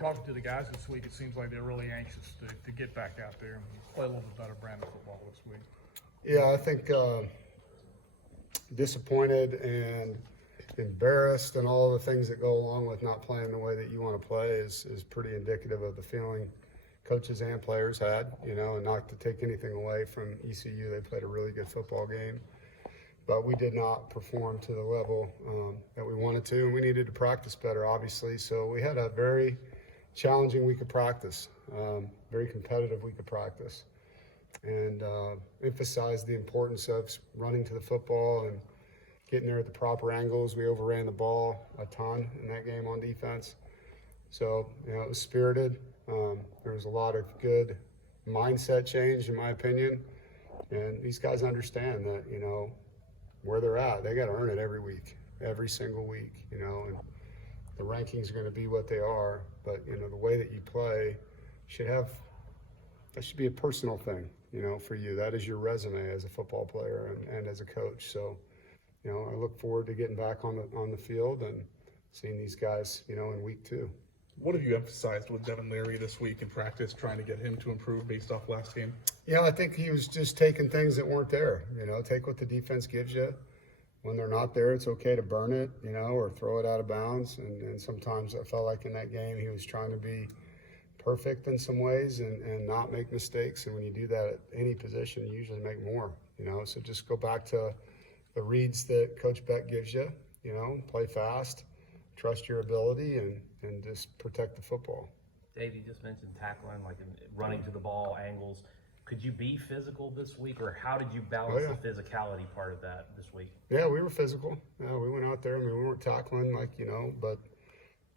Talking to the guys this week, it seems like they're really anxious to get back out there and play a little bit better brand of football this week. Yeah, I think disappointed and embarrassed and all the things that go along with not playing the way that you want to play is pretty indicative of the feeling coaches and players had, and not to take anything away from ECU. They played a really good football game, but we did not perform to the level that we wanted to, and we needed to practice better, obviously. So we had a very challenging week of practice, very competitive week of practice, and emphasized the importance of running to the football and getting there at the proper angles. We overran the ball a ton in that game on defense. So, it was spirited. There was a lot of good mindset change, in my opinion. And these guys understand that, where they're at, they got to earn it every week, every single week, and the rankings are going to be what they are. But, the way that you play that should be a personal thing, for you. That is your resume as a football player and as a coach. So, I look forward to getting back on the field and seeing these guys, in week 2. What have you emphasized with Devin Leary this week in practice, trying to get him to improve based off last game? Yeah, I think he was just taking things that weren't there. Take what the defense gives you. When they're not there, it's okay to burn it, or throw it out of bounds. And sometimes I felt like in that game he was trying to be perfect in some ways and not make mistakes. And when you do that at any position, you usually make more, So just go back to the reads that Coach Beck gives you, play fast, trust your ability, and just protect the football. Dave, you just mentioned tackling, like running to the ball, angles. Could you be physical this week, or how did you balance the physicality part of that this week? Yeah, we were physical. Yeah, we went out there. We weren't tackling but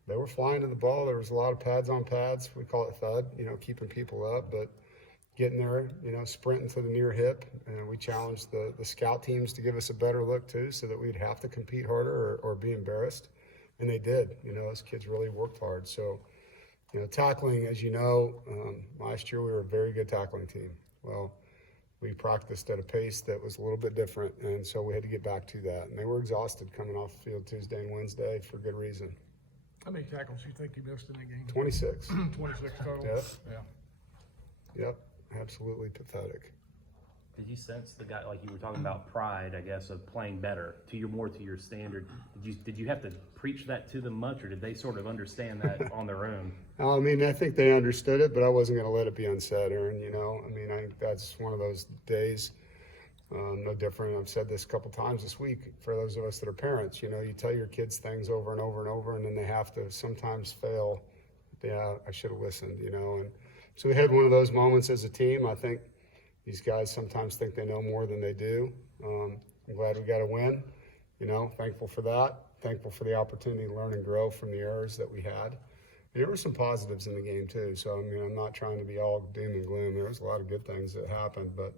they were flying to the ball. There was a lot of pads on pads. We call it thud, keeping people up, but getting there, sprinting to the near hip. And we challenged the scout teams to give us a better look too, so that we'd have to compete harder or be embarrassed. And they did. Those kids really worked hard. So, tackling, as last year we were a very good tackling team. Well, we practiced at a pace that was a little bit different, and so we had to get back to that. And they were exhausted coming off the field Tuesday and Wednesday for good reason. How many tackles do you think you missed in the game? 26. 26 total? Yep. Yeah. Yep. Absolutely pathetic. Did you sense the guy, like you were talking about pride, I guess, of playing better to your standard? Did you have to preach that to them much, or did they sort of understand that on their own? I think they understood it, but I wasn't going to let it be unsaid, Aaron. I think that's one of those days, no different. I've said this a couple times this week for those of us that are parents. You tell your kids things over and over and over, and then they have to sometimes fail. Yeah, I should have listened, and so we had one of those moments as a team. I think these guys sometimes think they know more than they do. I'm glad we got a win, thankful for that. Thankful for the opportunity to learn and grow from the errors that we had. There were some positives in the game too, so I'm not trying to be all doom and gloom. There was a lot of good things that happened, but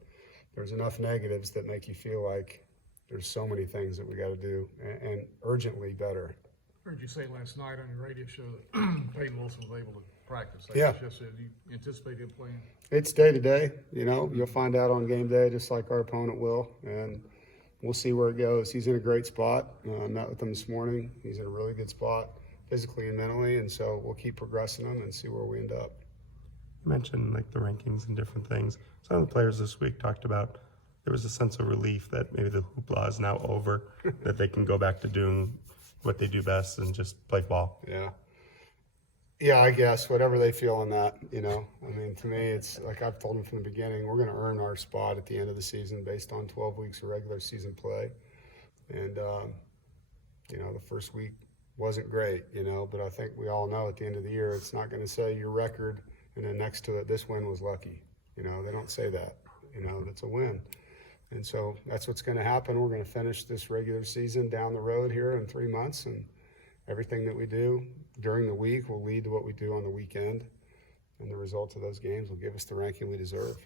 there's enough negatives that make you feel like there's so many things that we got to do and urgently better. I heard you say last night on your radio show that Peyton Wilson was able to practice. Yeah. Just said, do you anticipate him playing? It's day to day. You'll find out on game day, just like our opponent will, and we'll see where it goes. He's in a great spot. I met with him this morning. He's in a really good spot, physically and mentally, and so we'll keep progressing him and see where we end up. You mentioned the rankings and different things. Some of the players this week talked about there was a sense of relief that maybe the hoopla is now over, that they can go back to doing what they do best and just play ball. Yeah, I guess whatever they feel on that, to me, it's like I've told them from the beginning, we're going to earn our spot at the end of the season based on 12 weeks of regular season play. And, the first week wasn't great, but I think we all know at the end of the year, it's not going to say your record and then next to it, this win was lucky. They don't say that, that's a win. And so that's what's going to happen. We're going to finish this regular season down the road here in 3 months, and everything that we do during the week will lead to what we do on the weekend, and the results of those games will give us the ranking we deserve.